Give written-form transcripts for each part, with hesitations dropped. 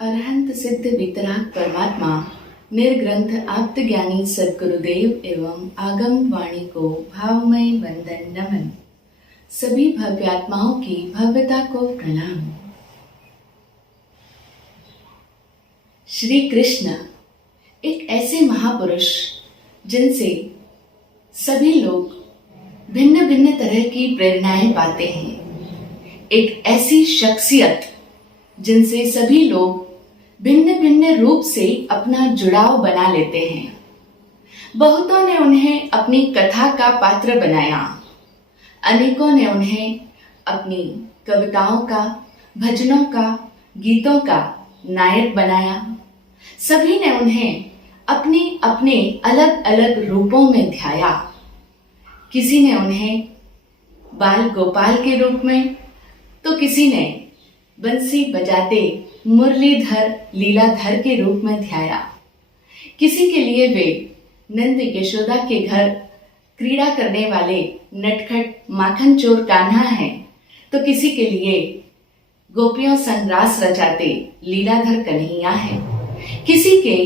अरहंत सिद्ध वितराग परमात्मा निर्ग्रंथ आप्त ज्ञानी सद्गुरुदेव एवं आगम वाणी को भावमय वंदन नमन। सभी भव्यात्माओं की भव्यता को प्रणाम। श्री कृष्ण एक ऐसे महापुरुष जिनसे सभी लोग भिन्न भिन्न तरह की प्रेरणाएं पाते हैं। एक ऐसी शख्सियत जिनसे सभी लोग भिन्न भिन्न रूप से अपना जुड़ाव बना लेते हैं। बहुतों ने उन्हें अपनी कथा का पात्र बनाया, अनेकों ने उन्हें अपनी कविताओं का, भजनों का, गीतों का नायक बनाया। सभी ने उन्हें अपने अपने अलग अलग रूपों में ध्याया। किसी ने उन्हें बाल गोपाल के रूप में, तो किसी ने बंसी बजाते मुरलीधर लीलाधर के रूप में ध्याया। किसी के लिए वे नंद यशोदा के घर क्रीड़ा करने वाले नटखट माखन चोर कान्हा हैं, तो किसी के लिए गोपियों संग रास रचाते लीलाधर कन्हैया हैं। किसी के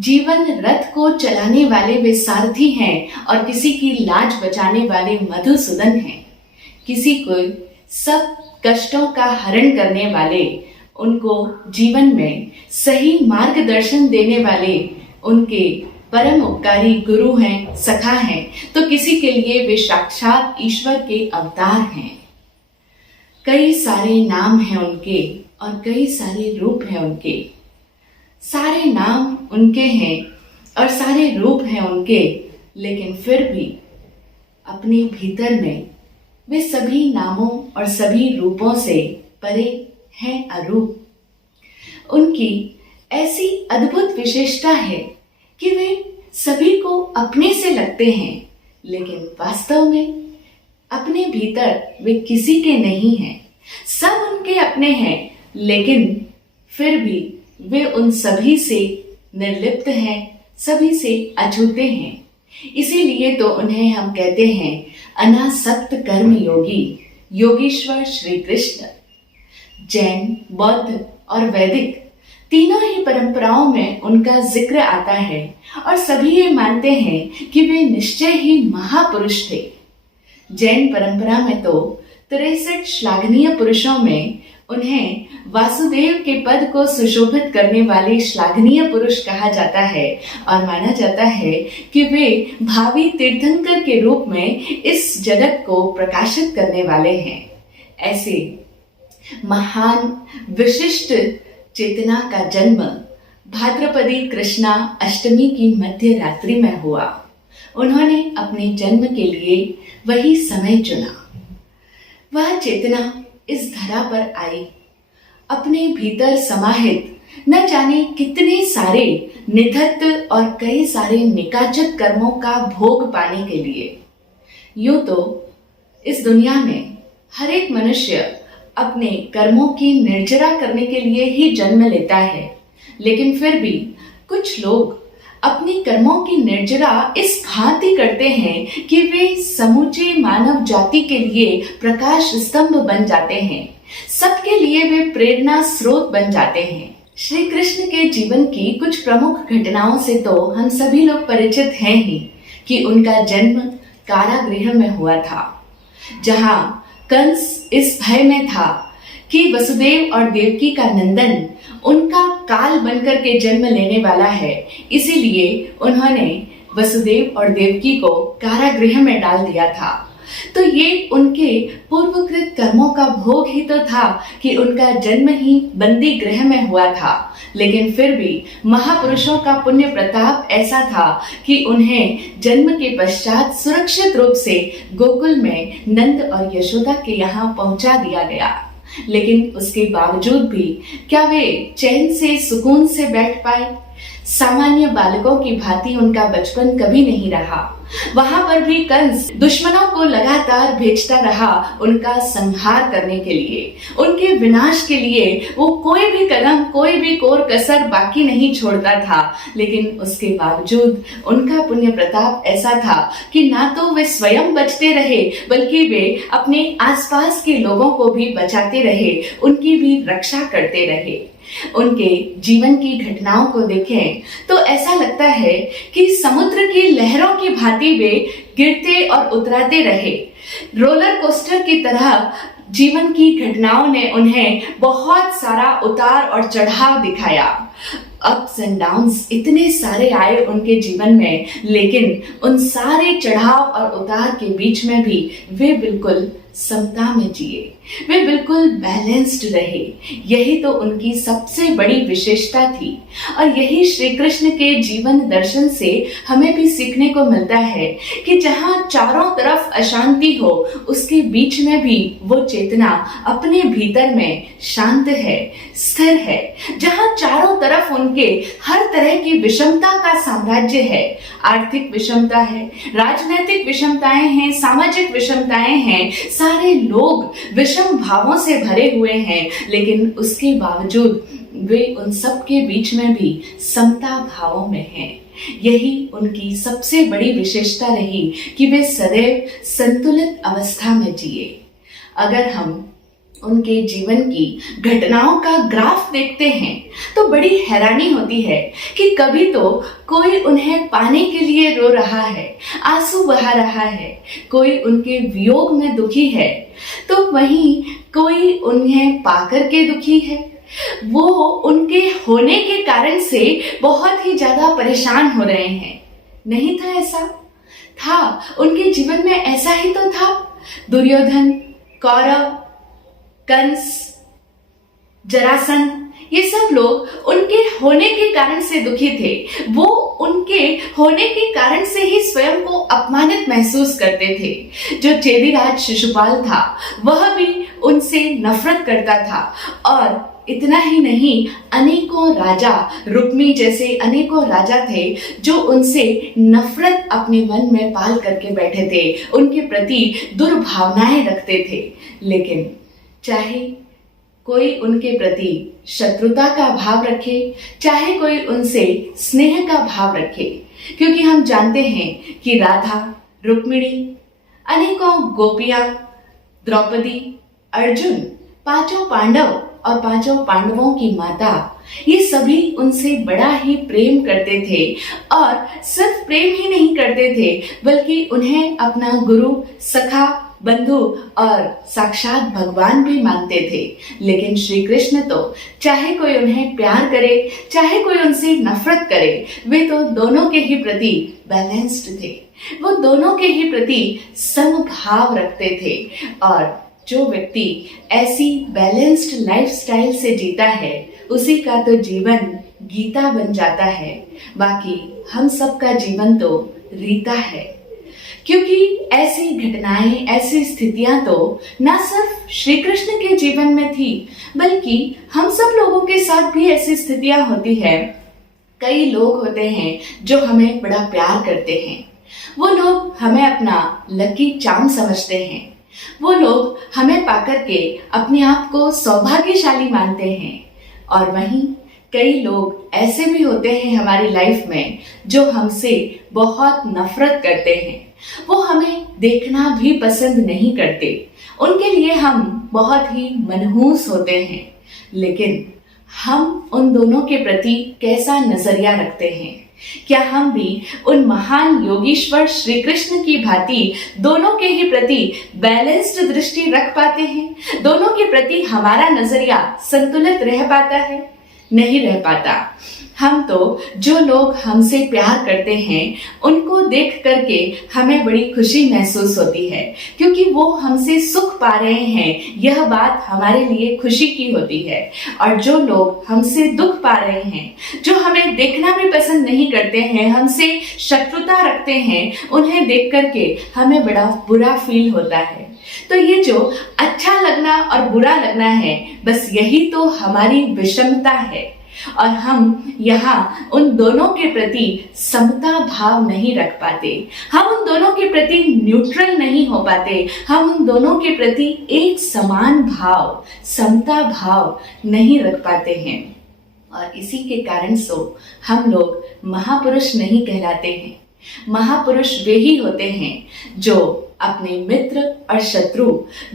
जीवन रथ को चलाने वाले वे सारथी हैं और किसी की लाज बचाने वाले मधुसूदन हैं। किसी को सब कष्टों का हरण करने वाले, उनको जीवन में सही मार्गदर्शन देने वाले उनके परम उपकारी गुरु हैं, सखा हैं, तो किसी के लिए वे साक्षात ईश्वर के अवतार हैं। कई सारे नाम हैं उनके और कई सारे रूप हैं उनके। सारे नाम उनके हैं और सारे रूप हैं उनके, लेकिन फिर भी अपने भीतर में वे सभी नामों और सभी रूपों से परे हैं अरूप। उनकी ऐसी अद्भुत विशेषता है कि वे सभी को अपने से लगते हैं, लेकिन वास्तव में अपने भीतर वे किसी के नहीं हैं। सब उनके अपने हैं, लेकिन फिर भी वे उन सभी से निर्लिप्त हैं, सभी से अछूते हैं। इसीलिए तो उन्हें हम कहते हैं अनासक्त कर्म योगी, योगीश्वर श्री कृष्ण। जैन, बौद्ध और वैदिक तीनों ही परंपराओं में उनका जिक्र आता है और सभी ये मानते हैं कि वे निश्चय ही महापुरुष थे। जैन परंपरा में तो 63 श्लाघनीय पुरुषों में उन्हें वासुदेव के पद को सुशोभित करने वाले श्लाघनीय पुरुष कहा जाता है और माना जाता है कि वे भावी तीर्थंकर के रूप में इस जगत को प्रकाशित करने वाले हैं। ऐसे महान विशिष्ट चेतना का जन्म भाद्रपदी कृष्णा अष्टमी की मध्य रात्रि में हुआ। उन्होंने अपने जन्म के लिए वही समय चुना। वह चेतना इस धरा पर आई, अपने भीतर समाहित न जाने कितने सारे निधत्त और कई सारे निकाचक कर्मों का भोग पाने के लिए। यूं तो इस दुनिया में हर एक मनुष्य अपने कर्मों की निर्जरा करने के लिए ही जन्म लेता है, लेकिन फिर भी कुछ लोग अपनी कर्मों की निर्जरा इस भांति करते हैं कि वे समूचे मानव जाति के लिए प्रकाश स्तंभ बन जाते हैं। सबके लिए वे प्रेरणा स्रोत बन जाते हैं। श्री कृष्ण के जीवन की कुछ प्रमुख घटनाओं से तो हम सभी लोग परिचित हैं ही कि उनका जन्म कारागृह में हुआ था, जहां कंस इस भय में था कि वसुदेव और देवकी का नंदन उनका काल बनकर के जन्म लेने वाला है। इसीलिए उन्होंने वसुदेव और देवकी को कारागृह में डाल दिया था। तो ये उनके पूर्वकृत कर्मों का भोग ही तो था कि उनका जन्म ही बंदी गृह में हुआ था, लेकिन फिर भी महापुरुषों का पुण्य प्रताप ऐसा था कि उन्हें जन्म के पश्चात सुरक्षित रूप से गोकुल में नंद और यशोदा के यहाँ पहुंचा दिया गया। लेकिन उसके बावजूद भी क्या वे चैन से सुकून से बैठ पाए? सामान्य बालकों की भांति उनका बचपन कभी नहीं रहा। वहां पर भी कंस दुश्मनों को लगातार भेजता रहा उनका संहार करने के लिए, उनके विनाश के लिए। वो कोई भी कदम, कोई भी कोर कसर बाकी नहीं छोड़ता था। लेकिन उसके बावजूद उनका पुण्य प्रताप ऐसा था कि ना तो वे स्वयं बचते रहे, बल्कि वे अपने आसपास के लोगों को भी बचाते रहे, उनकी भी रक्षा करते रहे। उनके जीवन की घटनाओं को देखें तो ऐसा लगता है कि समुद्र की लहरों की भांति वे गिरते और उतराते रहे। रोलर कोस्टर की तरह जीवन की घटनाओं ने उन्हें बहुत सारा उतार और चढ़ाव दिखाया। अप्स एंड डाउन्स इतने सारे आए उनके जीवन में, लेकिन उन सारे चढ़ाव और उतार के बीच में भी वे बिल्कुल समता में जिए, वे बिल्कुल बैलेंस्ड रहे। यही तो उनकी सबसे बड़ी विशेषता थी और यही श्री कृष्ण के जीवन दर्शन से हमें भी सीखने को मिलता है कि जहाँ चारों तरफ अशांति हो, उसके बीच में भी वो चेतना अपने भीतर में शांत है, स्थिर है। जहाँ चारों तरफ उनके हर तरह की विषमता का साम्राज्य है, आर्थिक विषमता है, राजनीतिक विषमताएं हैं, सामाजिक विषमताएं हैं, सारे लोग विषम भावों से भरे हुए हैं, लेकिन उसके बावजूद वे उन सब के बीच में भी समता भावों में हैं। यही उनकी सबसे बड़ी विशेषता रही कि वे सदैव संतुलित अवस्था में जिए। अगर हम उनके जीवन की घटनाओं का ग्राफ देखते हैं तो बड़ी हैरानी होती है कि कभी तो कोई उन्हें पाने के लिए रो रहा है, आंसू बहा रहा है, कोई उनके वियोग में दुखी है, तो वहीं कोई उन्हें पाकर के दुखी है। वो उनके होने के कारण से बहुत ही ज्यादा परेशान हो रहे हैं। नहीं था ऐसा? था, उनके जीवन में ऐसा ही तो था। दुर्योधन, कौरव, कंस, जरासंध, ये सब लोग उनके होने के कारण से दुखी थे। वो उनके होने के कारण से ही स्वयं को अपमानित महसूस करते थे। जो चेदीराज शिशुपाल था वह भी उनसे नफरत करता था। और इतना ही नहीं, अनेकों राजा, रुक्मी जैसे अनेकों राजा थे जो उनसे नफरत अपने मन में पाल करके बैठे थे, उनके प्रति दुर्भावनाएं रखते थे। लेकिन चाहे कोई उनके प्रति शत्रुता का भाव रखे, चाहे कोई उनसे स्नेह का भाव रखे, क्योंकि हम जानते हैं कि राधा, रुक्मिणी, अनेकों गोपियां, द्रौपदी, अर्जुन, पांचों पांडव और पांचों पांडवों की माता, ये सभी उनसे बड़ा ही प्रेम करते थे। और सिर्फ प्रेम ही नहीं करते थे, बल्कि उन्हें अपना गुरु, सखा, बंधु और साक्षात भगवान भी मानते थे। लेकिन श्री कृष्ण तो चाहे कोई उन्हें प्यार करे, चाहे कोई उनसे नफरत करे, वे तो दोनों के ही प्रति बैलेंस्ड थे। वो दोनों के ही प्रति समभाव रखते थे। और जो व्यक्ति ऐसी बैलेंस्ड लाइफस्टाइल से जीता है, उसी का तो जीवन गीता बन जाता है। बाकी हम सबका जीवन तो रीता है, क्योंकि ऐसी घटनाएं, ऐसी स्थितियां तो न सिर्फ श्री कृष्ण के जीवन में थी, बल्कि हम सब लोगों के साथ भी ऐसी स्थितियां होती है। कई लोग होते हैं जो हमें बड़ा प्यार करते हैं, वो लोग हमें अपना लकी चार्म समझते हैं, वो लोग हमें पाकर के अपने आप को सौभाग्यशाली मानते हैं। और वहीं कई लोग ऐसे भी होते हैं हमारी लाइफ में जो हमसे बहुत नफरत करते हैं, वो हमें देखना भी पसंद नहीं करते, उनके लिए हम बहुत ही मनहूस होते हैं। लेकिन हम उन दोनों के प्रति कैसा नजरिया रखते हैं? क्या हम भी उन महान योगीश्वर श्री कृष्ण की भांति दोनों के ही प्रति बैलेंस्ड दृष्टि रख पाते हैं? दोनों के प्रति हमारा नजरिया संतुलित रह पाता है? नहीं रह पाता। हम तो जो लोग हमसे प्यार करते हैं उनको देख करके हमें बड़ी खुशी महसूस होती है, क्योंकि वो हमसे सुख पा रहे हैं, यह बात हमारे लिए खुशी की होती है। और जो लोग हमसे दुख पा रहे हैं, जो हमें देखना भी पसंद नहीं करते हैं, हमसे शत्रुता रखते हैं, उन्हें देख करके हमें बड़ा बुरा फील होता है। तो ये जो अच्छा लगना और बुरा लगना है, बस यही तो हमारी विषमता है। और हम यहाँ उन दोनों के प्रति समता भाव नहीं रख पाते, हम उन दोनों के प्रति न्यूट्रल नहीं हो पाते, हम उन दोनों के प्रति एक समान भाव, समता भाव नहीं रख पाते हैं। और इसी के कारण से हम लोग महापुरुष नहीं कहलाते हैं। महापुरुष वे ही होते हैं जो अपने मित्र और शत्रु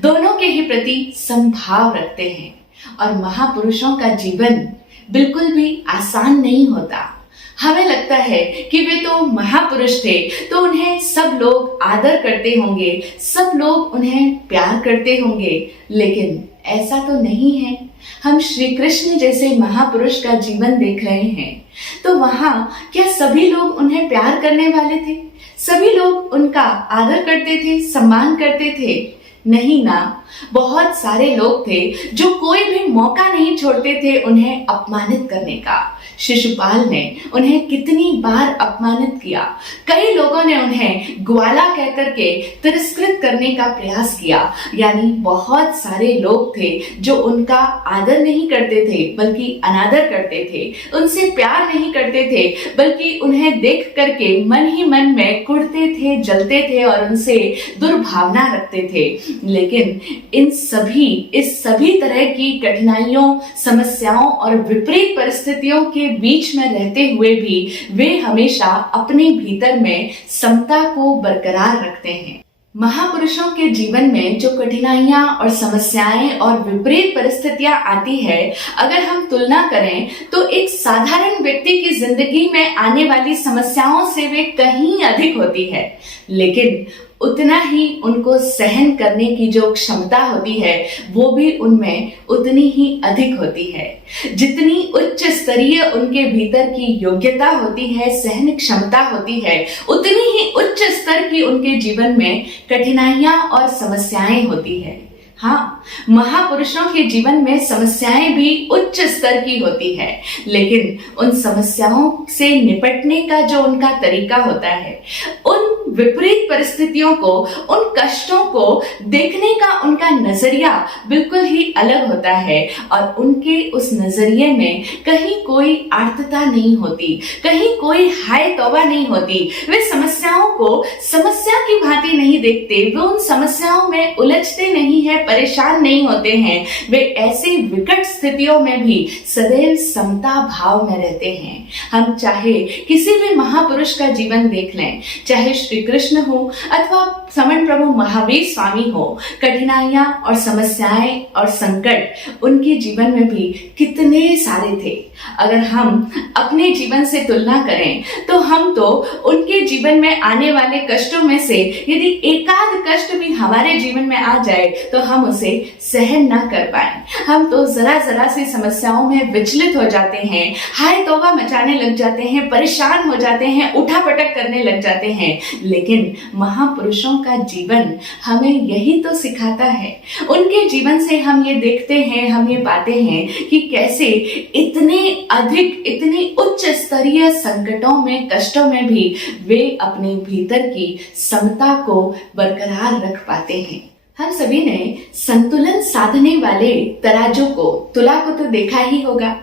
दोनों के ही प्रति समभाव रखते हैं। और महापुरुषों का जीवन बिल्कुल भी आसान नहीं होता। हमें लगता है कि वे तो महापुरुष थे, तो उन्हें सब लोग आदर करते होंगे, सब लोग उन्हें प्यार करते होंगे, लेकिन ऐसा तो नहीं है। हम श्री कृष्ण जैसे महापुरुष का जीवन देख रहे हैं, तो वहां क्या सभी लोग उन्हें प्यार करने वाले थे? सभी लोग उनका आदर करते थे, सम्मान करते थे? नहीं ना। बहुत सारे लोग थे जो कोई भी मौका नहीं छोड़ते थे उन्हें अपमानित करने का। शिशुपाल ने उन्हें कितनी बार अपमानित किया। कई लोगों ने उन्हें ग्वाला कहकर के तिरस्कृत करने का प्रयास किया। यानी बहुत सारे लोग थे जो उनका आदर नहीं करते थे बल्कि अनादर करते थे, उनसे प्यार नहीं करते थे बल्कि उन्हें देख करके मन ही मन में कुढ़ते थे, जलते थे और उनसे दुर्भावना रखते थे। लेकिन इस सभी तरह की कठिनाइयों, समस्याओं और विपरीत परिस्थितियों के बीच में रहते हुए भी वे हमेशा अपने भीतर में समता को बरकरार रखते हैं। महापुरुषों के जीवन में जो कठिनाइयां और समस्याएं और विपरीत परिस्थितियां आती है, अगर हम तुलना करें तो एक साधारण व्यक्ति की जिंदगी में आने वाली समस्याओं से वे कहीं अधिक होती है, लेकिन उतना ही उनको सहन करने की जो क्षमता होती है वो भी उनमें उतनी ही अधिक होती है। जितनी उच्च स्तरीय उनके भीतर की योग्यता होती है, सहन क्षमता होती है, उतनी ही उच्च स्तर की उनके जीवन में कठिनाइयां और समस्याएं होती है। हाँ, महापुरुषों के जीवन में समस्याएं भी उच्च स्तर की होती है, लेकिन उन समस्याओं से निपटने का जो उनका तरीका होता है, उन विपरीत परिस्थितियों को, उन कष्टों को देखने का उनका नजरिया बिल्कुल ही अलग होता है। और उनके उस नजरिए में कहीं कोई आर्तता नहीं होती, कहीं कोई हाय तौबा नहीं होती। वे समस्याओं को समस्या की भांति नहीं देखते, वे उन समस्याओं में उलझते नहीं है, परेशान नहीं होते हैं। वे ऐसी विकट स्थितियों में भी सदैव समता भाव में रहते हैं। हम चाहे किसी भी महापुरुष का जीवन देख लें, चाहे श्री कृष्ण हो अथवा समण प्रभु महावीर स्वामी हो, कठिनाइयां और समस्याएं और संकट उनके जीवन में भी कितने सारे थे। अगर हम अपने जीवन से तुलना करें तो हम तो उनके जीवन में आने वाले कष्टों में से यदि एकाध कष्ट भी हमारे जीवन में आ जाए तो हम उसे सहन ना कर पाए। हम तो जरा जरा सी समस्याओं में विचलित हो जाते हैं, हाय तौबा मचाने लग जाते हैं, परेशान हो जाते हैं, उठापटक करने लग जाते हैं। लेकिन महापुरुषों का जीवन हमें यही तो सिखाता है। उनके जीवन से हम ये देखते हैं, हम ये पाते हैं कि कैसे इतने अधिक, इतनी उच्च स्तरीय संकटों में, कष्टों में भी वे अपने भीतर की समता को बरकरार रख पाते हैं। हम सभी ने संतुलन साधने वाले तराजू को, तुला को तो देखा ही होगा।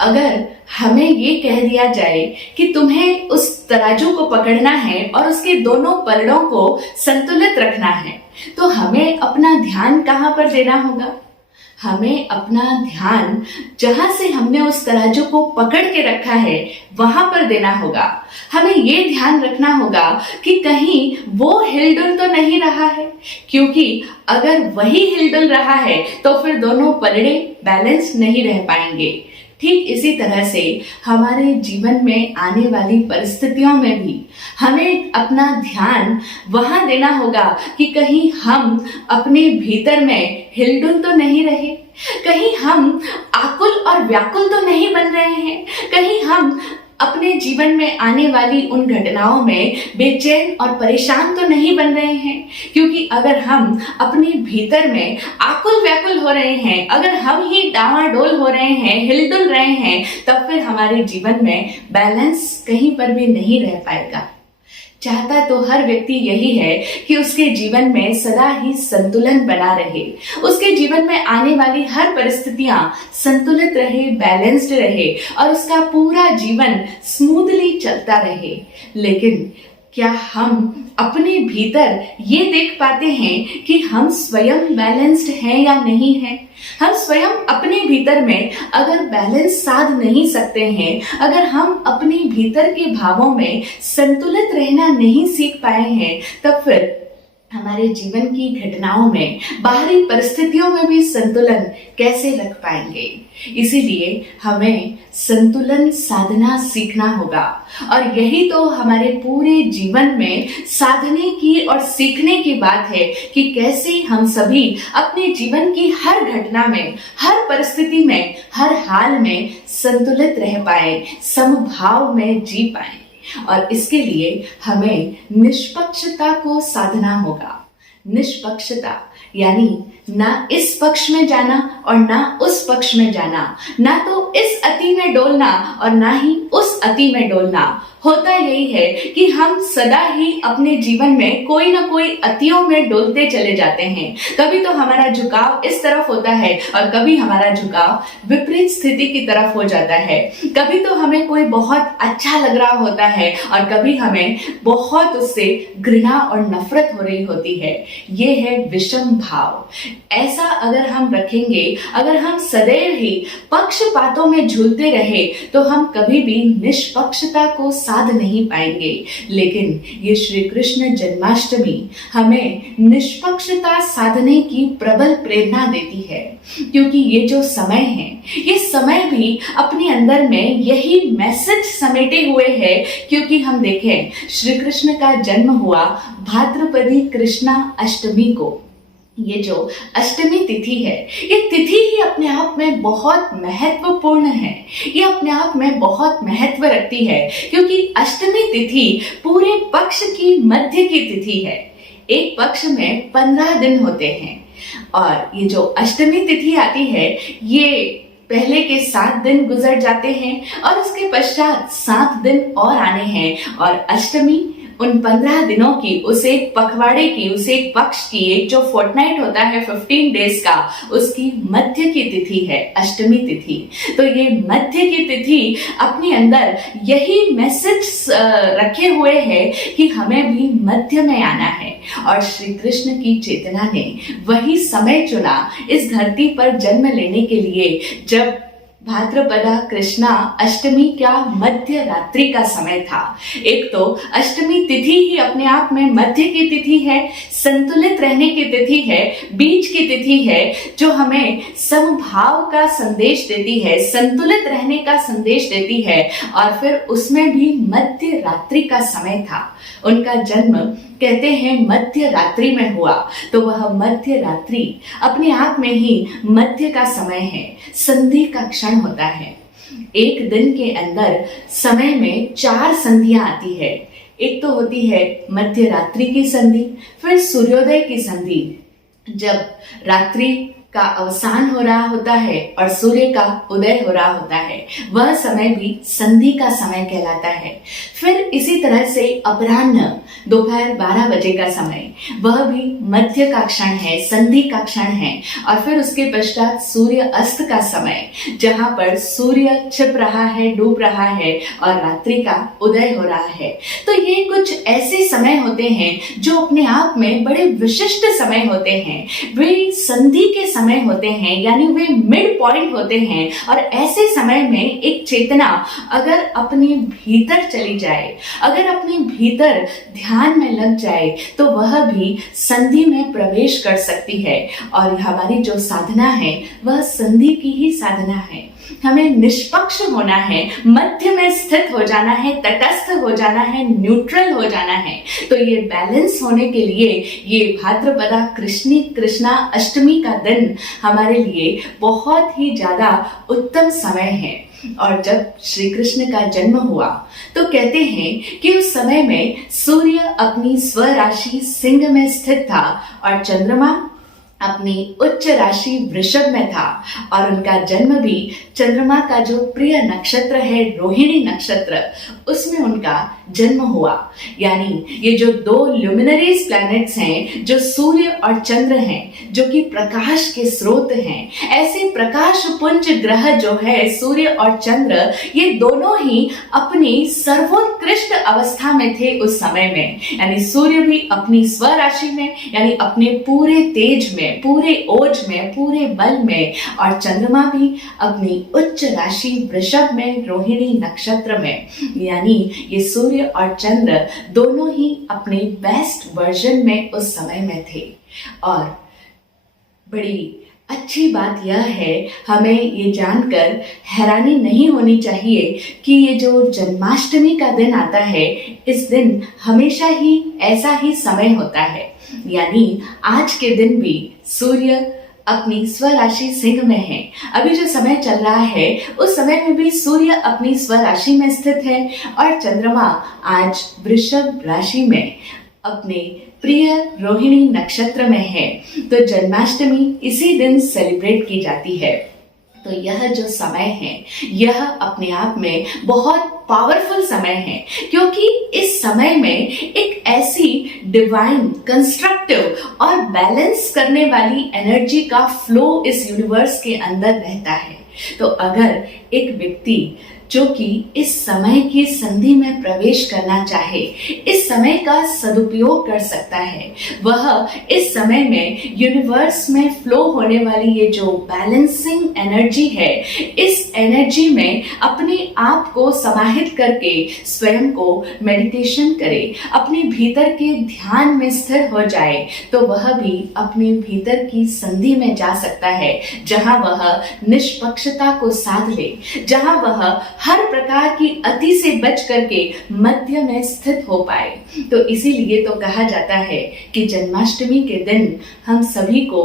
अगर हमें ये कह दिया जाए कि तुम्हें उस तराजू को पकड़ना है और उसके दोनों पलड़ों को संतुलित रखना है, तो हमें अपना ध्यान कहां पर देना होगा? हमें अपना ध्यान जहां से हमने उस तराजू को पकड़ के रखा है वहां पर देना होगा। हमें ये ध्यान रखना होगा कि कहीं वो हिलडुल तो नहीं रहा है, क्योंकि अगर वही हिलडुल रहा है तो फिर दोनों पलड़े बैलेंस नहीं रह पाएंगे। ठीक इसी तरह से हमारे जीवन में आने वाली परिस्थितियों में भी हमें अपना ध्यान वहां देना होगा कि कहीं हम अपने भीतर में हिलडुल तो नहीं रहे, कहीं हम आकुल और व्याकुल तो नहीं बन रहे हैं, कहीं हम अपने जीवन में आने वाली उन घटनाओं में बेचैन और परेशान तो नहीं बन रहे हैं। क्योंकि अगर हम अपने भीतर में आकुल व्याकुल हो रहे हैं, अगर हम ही डामाडोल हो रहे हैं, हिलडुल रहे हैं, तब फिर हमारे जीवन में बैलेंस कहीं पर भी नहीं रह पाएगा। चाहता तो हर व्यक्ति यही है कि उसके जीवन में सदा ही संतुलन बना रहे, उसके जीवन में आने वाली हर परिस्थितियां संतुलित रहे, बैलेंस्ड रहे और उसका पूरा जीवन स्मूथली चलता रहे। लेकिन क्या हम अपने भीतर ये देख पाते हैं कि हम स्वयं बैलेंस्ड हैं या नहीं हैं? हम स्वयं अपने भीतर में अगर बैलेंस साध नहीं सकते हैं, अगर हम अपने भीतर के भावों में संतुलित रहना नहीं सीख पाए हैं, तब फिर हमारे जीवन की घटनाओं में, बाहरी परिस्थितियों में भी संतुलन कैसे रख पाएंगे। इसीलिए हमें संतुलन साधना सीखना होगा और यही तो हमारे पूरे जीवन में साधने की और सीखने की बात है कि कैसे हम सभी अपने जीवन की हर घटना में, हर परिस्थिति में, हर हाल में संतुलित रह पाए, समभाव में जी पाए। और इसके लिए हमें निष्पक्षता को साधना होगा। निष्पक्षता यानी ना इस पक्ष में जाना और ना उस पक्ष में जाना, ना तो इस अति में डोलना और ना ही उस अति में डोलना। होता यही है कि हम सदा ही अपने जीवन में कोई ना कोई अतियों में डोलते चले जाते हैं। कभी तो हमारा झुकाव इस तरफ होता है और कभी हमारा झुकाव विपरीत स्थिति की तरफ हो जाता है। कभी तो हमें कोई बहुत अच्छा लग रहा होता है और कभी हमें बहुत उससे घृणा और नफरत हो रही होती है। ये है विषम भाव। ऐसा अगर हम रखेंगे, अगर हम सदैव ही पक्षपातों में झूलते रहे तो हम कभी भी निष्पक्षता को साध नहीं पाएंगे। लेकिन ये श्री कृष्ण जन्माष्टमी हमें निष्पक्षता साधने की प्रबल प्रेरणा देती है, क्योंकि ये जो समय है, ये समय भी अपने अंदर में यही मैसेज समेटे हुए है। क्योंकि हम देखें, श्री कृष्ण का जन्म हुआ भाद्रपदी कृष्णा अष्टमी को। ये जो अष्टमी तिथि है, ये तिथि ही अपने आप में बहुत महत्वपूर्ण है। ये अपने आप में बहुत महत्व रखती है, क्योंकि अष्टमी तिथि पूरे पक्ष की मध्य की तिथि है। एक पक्ष में 15 दिन होते हैं और ये जो अष्टमी तिथि आती है, ये पहले के 7 दिन गुजर जाते हैं और उसके पश्चात 7 दिन और आने हैं और अष्टमी उन 15 दिनों की, उस एक पखवाड़े की, उस एक पक्ष की, एक जो फोर्टनाइट होता है 15 डेज का, उसकी मध्य की तिथि है अष्टमी तिथि। तो ये मध्य की तिथि अपने अंदर यही मैसेज रखे हुए है कि हमें भी मध्य में आना है। और श्री कृष्ण की चेतना ने वही समय चुना इस धरती पर जन्म लेने के लिए, जब भाद्रपदा कृष्णा अष्टमी का मध्य रात्रि का समय था। एक तो अष्टमी तिथि ही अपने आप में मध्य की तिथि है, संतुलित रहने की तिथि है, बीच की तिथि है, जो हमें समभाव का संदेश देती है, संतुलित रहने का संदेश देती है। और फिर उसमें भी मध्य रात्रि का समय था। उनका जन्म कहते हैं मध्य रात्रि में हुआ, तो वह मध्य रात्रि अपने आप में ही मध्य का समय है, संधि का क्षण होता है। एक दिन के अंदर समय में 4 संधियां आती है। एक तो होती है मध्य रात्रि की संधि, फिर सूर्योदय की संधि, जब रात्रि का अवसान हो रहा होता है और सूर्य का उदय हो रहा होता है, वह समय भी संधि का समय कहलाता है। फिर इसी तरह से अपराह्न दोपहर 12 बजे का समय, वह भी मध्य का क्षण है, संधि का क्षण है। और फिर उसके पश्चात सूर्य अस्त का समय, जहां पर सूर्य छिप रहा है, डूब रहा है और रात्रि का उदय हो रहा है। तो ये कुछ ऐसे समय होते हैं जो अपने आप में बड़े विशिष्ट समय होते हैं। वे संधि के समय होते हैं, यानी वे मिड पॉइंट होते हैं। और ऐसे समय में एक चेतना अगर अपने भीतर चली जाए, अगर अपने भीतर ध्यान में लग जाए, तो वह भी संधि में प्रवेश कर सकती है। और हमारी जो साधना है वह संधि की ही साधना है। हमें निष्पक्ष होना है, मध्य में स्थित हो जाना है, तटस्थ हो जाना है, न्यूट्रल हो जाना है। तो ये बैलेंस होने के लिए ये भाद्रपदा कृष्णा अष्टमी का दिन हमारे लिए बहुत ही ज्यादा उत्तम समय है। और जब श्री कृष्ण का जन्म हुआ तो कहते हैं कि उस समय में सूर्य अपनी स्वराशि सिंह में स्थित था और चंद्रमा अपनी उच्च राशि वृषभ में था। और उनका जन्म भी चंद्रमा का जो प्रिय नक्षत्र है रोहिणी नक्षत्र, उसमें उनका जन्म हुआ। यानी ये जो 2 ल्यूमिनरीज प्लैनेट्स हैं, जो सूर्य और चंद्र हैं, जो कि प्रकाश के स्रोत हैं, ऐसे प्रकाश पुंज ग्रह जो है सूर्य और चंद्र, ये दोनों ही अपनी सर्वोत्कृष्ट अवस्था में थे उस समय में। यानी सूर्य भी अपनी स्वराशि में, यानी अपने पूरे तेज में, में, पूरे ओज में, पूरे बल में, और चंद्रमा भी अपनी उच्च राशि वृषभ में, रोहिणी नक्षत्र में। यानी ये सूर्य और चंद्र दोनों ही अपने बेस्ट वर्जन में उस समय में थे। और बड़ी अच्छी बात यह है, हमें ये जानकर हैरानी नहीं होनी चाहिए कि ये जो जन्माष्टमी का दिन आता है, इस दिन हमेशा ही ऐसा ही समय होता है। यानी आज के दिन भी सूर्य अपनी स्वराशि सिंह में है। अभी जो समय चल रहा है उस समय में भी सूर्य अपनी स्वराशि में स्थित है और चंद्रमा आज वृषभ राशि में अपने प्रिय रोहिणी नक्षत्र में है। तो जन्माष्टमी इसी दिन सेलिब्रेट की जाती है। तो यह जो समय है यह अपने आप में बहुत पावरफुल समय है, क्योंकि इस समय में एक ऐसी डिवाइन, कंस्ट्रक्टिव और बैलेंस करने वाली एनर्जी का फ्लो इस यूनिवर्स के अंदर रहता है। तो अगर एक व्यक्ति जो कि इस समय की संधि में प्रवेश करना चाहे, इस समय का सदुपयोग कर सकता है। वह इस समय में यूनिवर्स में फ्लो होने वाली ये जो बैलेंसिंग एनर्जी है, इस एनर्जी में अपने आप को समाहित करके स्वयं को मेडिटेशन करे, अपने भीतर के ध्यान में स्थिर हो जाए, तो वह भी अपने भीतर की संधि में जा सकता है, जहां वह निष्पक्षता को साध ले, जहां वह हर प्रकार की अति से बच करके मध्य में स्थित हो पाए। तो इसीलिए तो कहा जाता है कि जन्माष्टमी के दिन हम सभी को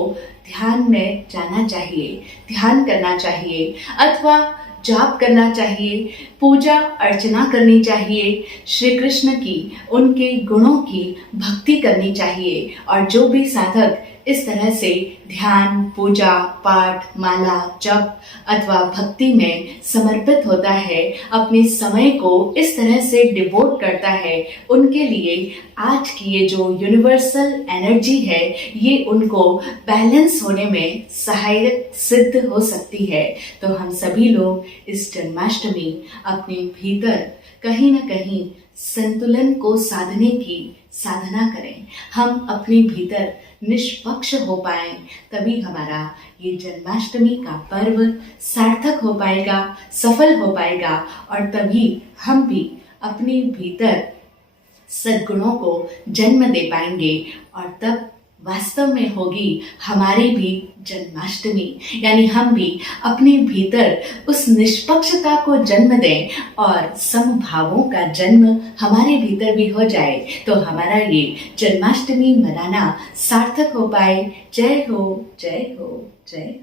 ध्यान में जाना चाहिए, ध्यान करना चाहिए, अथवा जाप करना चाहिए, पूजा अर्चना करनी चाहिए, श्री कृष्ण की, उनके गुणों की भक्ति करनी चाहिए। और जो भी साधक इस तरह से ध्यान, पूजा, पाठ, माला, जप अथवा भक्ति में समर्पित होता है, अपने समय को इस तरह से डिवोट करता है, उनके लिए आज की ये जो यूनिवर्सल एनर्जी है ये उनको बैलेंस होने में सहायक सिद्ध हो सकती है। तो हम सभी लोग इस जन्माष्टमी अपने भीतर कहीं न कहीं संतुलन को साधने की साधना करें। हम अपने भीतर निष्पक्ष हो पाए, तभी हमारा ये जन्माष्टमी का पर्व सार्थक हो पाएगा, सफल हो पाएगा, और तभी हम भी अपने भीतर सद्गुणों को जन्म दे पाएंगे। और तब वास्तव में होगी हमारी भी जन्माष्टमी, यानी हम भी अपने भीतर उस निष्पक्षता को जन्म दें और समभावों का जन्म हमारे भीतर भी हो जाए, तो हमारा ये जन्माष्टमी मनाना सार्थक हो पाए। जय हो, जय हो, जय हो।